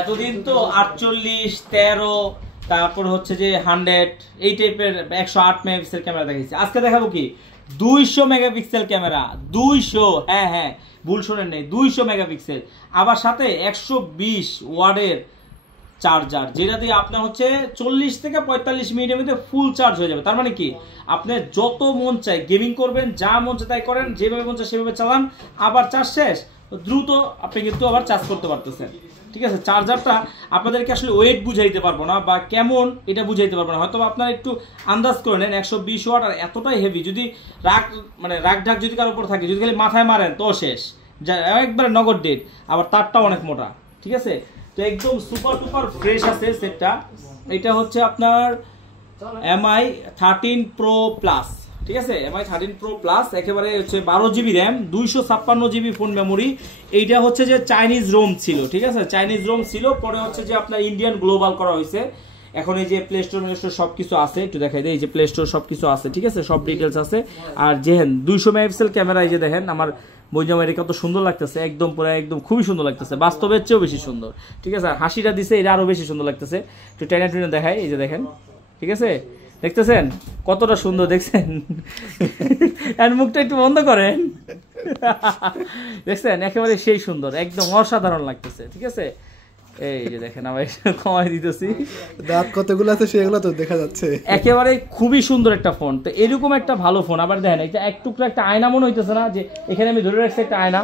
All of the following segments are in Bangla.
এতদিন তো 48, 13, তারপর হচ্ছে যে 100 এই টাইপের 108 মেগাপিক্সেল ক্যামেরা দেখাইছি। আজকে দেখাবো কি 200 মেগাপিক্সেল ক্যামেরা। 200, হ্যাঁ ভুল শোনেন নেই, 200 মেগাপিক্সেল, আবার সাথে 120 ওয়াটের চার্জার, যেটা দিয়ে আপনার হচ্ছে 40 থেকে 45 মিনিটের মধ্যে ফুল চার্জ হয়ে যাবে। তার মানে কি আপনি যত মন চায় গেমিং করবেন, যা মন চায় তাই করেন, যেভাবে মন চায় সেভাবে চালান, আবার চার্জ শেষ দ্রুত আপনি কিন্তু আবার চার্জ করতে পারতেছেন। ঠিক আছে, চার্জারটা আপনাদেরকে আসলে ওয়েট বুঝাইতে পারবো না বা কেমন এটা বুঝাইতে পারবো না, হয়তো আপনারা একটু আন্দাজ করে নেন। 120 ওয়াট আর এতটাই হেভি, যদি রাগ ঢাক যদি কারোর উপর থাকে, যদি খালি মাথায় মারেন তো শেষ, একবারে নগদ ডেট। আবার তারটাও অনেক মোটা। ঠিক আছে, তো একদম সুপার টুপার ফ্রেশ আছে সেটটা। এটা হচ্ছে আপনার MI 13 Pro Plus। ঠিক আছে, MI 13 Pro Plus একেবারে হচ্ছে 12 GB RAM, 256 GB phone memory. এইটা হচ্ছে যে চাইনিজ রোম ছিল। ঠিক আছে, চাইনিজ রোম ছিল, পরে হচ্ছে যে আপনার ইন্ডিয়ান গ্লোবাল করা হয়েছে। এখন এই যে প্লে স্টোর সবকিছু আছে, একটু দেখাই দেয়, এই যে প্লে স্টোর সবকিছু আছে। ঠিক আছে, সব ডিটেলস আছে। আর যেহেন 200 মেগাপিক্সেল ক্যামেরা, এই যে দেখেন আমার বইজামা, এটা কত সুন্দর লাগতেছে, একদম পুরো একদম খুবই সুন্দর লাগতেছে, বাস্তবের চেয়েও বেশি সুন্দর। ঠিক আছে, আর হাসিটা দিছে এটা আরো বেশি সুন্দর লাগতেছে। একটু টেনে টেনে দেখাই, এই যে দেখেন। ঠিক আছে, দেখতেছেন কতটা সুন্দর, দেখছেন? আর মুখটা একটু বন্ধ করেন। দেখছেন একেবারে সেই সুন্দর, একদম অসাধারণ লাগতেছে। ঠিক আছে, এই যে দেখেন আমি কমাই দিতেছি, দাঁত কতগুলো আছে সেগুলো তো দেখা যাচ্ছে। একেবারে খুবই সুন্দর একটা ফোন। তো এরকম একটা ভালো ফোন, আবার দেখেন এটা এক টুকরা একটা আয়না মনে হইতেছে না, যে এখানে আমি ধরে রাখছি একটা আয়না,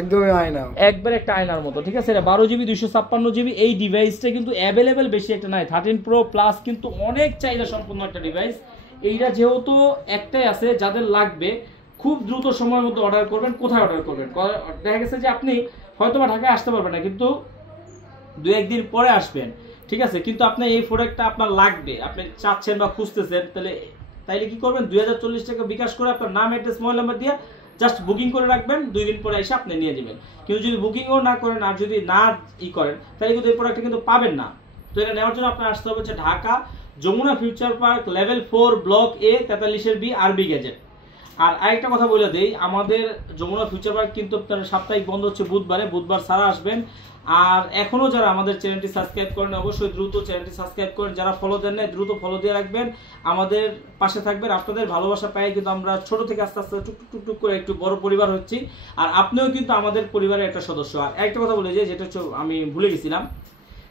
একদমই আয়না, একবার একটা আয়নার মতো। ঠিক আছে, এটা 12 জিবি 256 জিবি। এই ডিভাইসটা কিন্তু অ্যাভেলেবেল বেশি একটা নাই। 13 Pro Plus কিন্তু অনেক চাহিদা সম্পন্ন একটা ডিভাইস। এইটা যেহেতু একটাই আছে, যাদের লাগবে খুব দ্রুত সময়ের মধ্যে অর্ডার করবেন। কোথায় অর্ডার করবেন? দেখা গেছে যে আপনি হয়তো বা ঢাকায় আসতে পারবেন না, কিন্তু 2-1 দিন পরে আসবেন। ঠিক আছে, কিন্তু আপনি এই প্রোডাক্টটা আপনার লাগবে, আপনি চাচ্ছেন বা খুঁজতেছেন, তাইলে কি করবেন? 2040 টাকা বিকাশ করে আপনার নাম, অ্যাড্রেস, মোবাইল নাম্বার দিয়ে জাস্ট বুকিং করে রাখবেন। 2 দিন পরে এসে আপনি নিয়ে যাবেন। কিন্তু যদি বুকিংও না করেন আর যদি না করেন, তাহলে কিন্তু এই প্রোডাক্টটা কিন্তু পাবেন না। তো এটা নেওয়ার জন্য আপনার আসতে হবে হচ্ছে Dhaka Jamuna future park, level 4, block A, 43B, আরবি গ্যাজেট। আর আরেকটা কথা বলে দেই, আমাদের যমুনা ফিউচার পার্ক কিন্তু আপনার সাপ্তাহিক বন্ধ হচ্ছে বুধবারে, বুধবার ছাড়া আসবেন। আর এখনো যারা আমাদের চ্যানেলটি সাবস্ক্রাইব করেন, অবশ্যই দ্রুত চ্যানেলটি সাবস্ক্রাইব করেন। যারা ফলো দেন না, দ্রুত ফলো দিয়ে রাখবেন, আমাদের পাশে থাকবেন। আপনাদের ভালোবাসা পাই কিন্তু আমরা ছোট থেকে আস্তে আস্তে টুকটুক করে একটু বড় পরিবার হচ্ছি, আর আপনিও কিন্তু আমাদের পরিবারের একটা সদস্য। আর একটা কথা বলে যে, যেটা হচ্ছে আমি ভুলে গেছিলাম,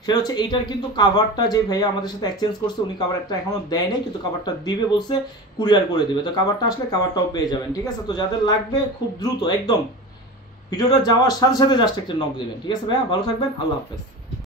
সেটা হচ্ছে এইটার কিন্তু কাভারটা যে ভাইয়া আমাদের সাথে এক্সচেঞ্জ করছে, উনি কাভারটা এখনো দেয় নাই, কিন্তু কাভারটা দিবে বলছে, কুরিয়ার করে দিবে। তো কাভারটা আসলে কাভারটাও পেয়ে যাবেন। ঠিক আছে, তো যাদের লাগবে খুব দ্রুত একদম ভিডিওটা যাওয়ার সাথে সাথে জাস্ট একটা নক দিবেন। ঠিক আছে ভাইয়া, ভালো থাকবেন, আল্লাহ হাফেজ।